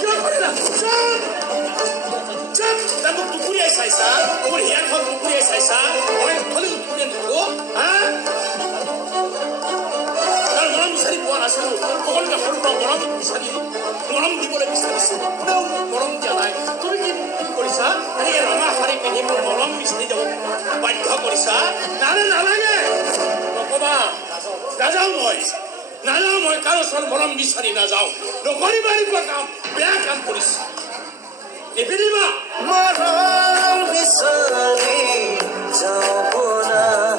কিয় কৰিলা চুপ তাকো টুকুৰিয়াই চাইছা মোৰ হিয়াখন টুকুৰিয়াই চাইছা মই হ'লে টুকুৰিয়াই নিদিব তাৰ মৰম বিচাৰি পোৱা নাছিলো সকলোকে সৰুৰ পৰা মৰম বিচাৰি মৰম দিবলৈ বিচাৰিছো কোনেও মৰম দিয়া নাই তুমি কি কৰিছা আৰে ৰঙা শাৰী পিন্ধি মোৰ মৰম বিচাৰি যাব বাধ্য কৰিছা নালাগে নকবা নাযাওঁ মই কাৰো ওচৰত মৰম বিচাৰি নাযাওঁ নকৰিবা এনেকুৱা কাম বেয়া কাম কৰিছা নিপিৰিবা মৰম বিচাৰি যাব না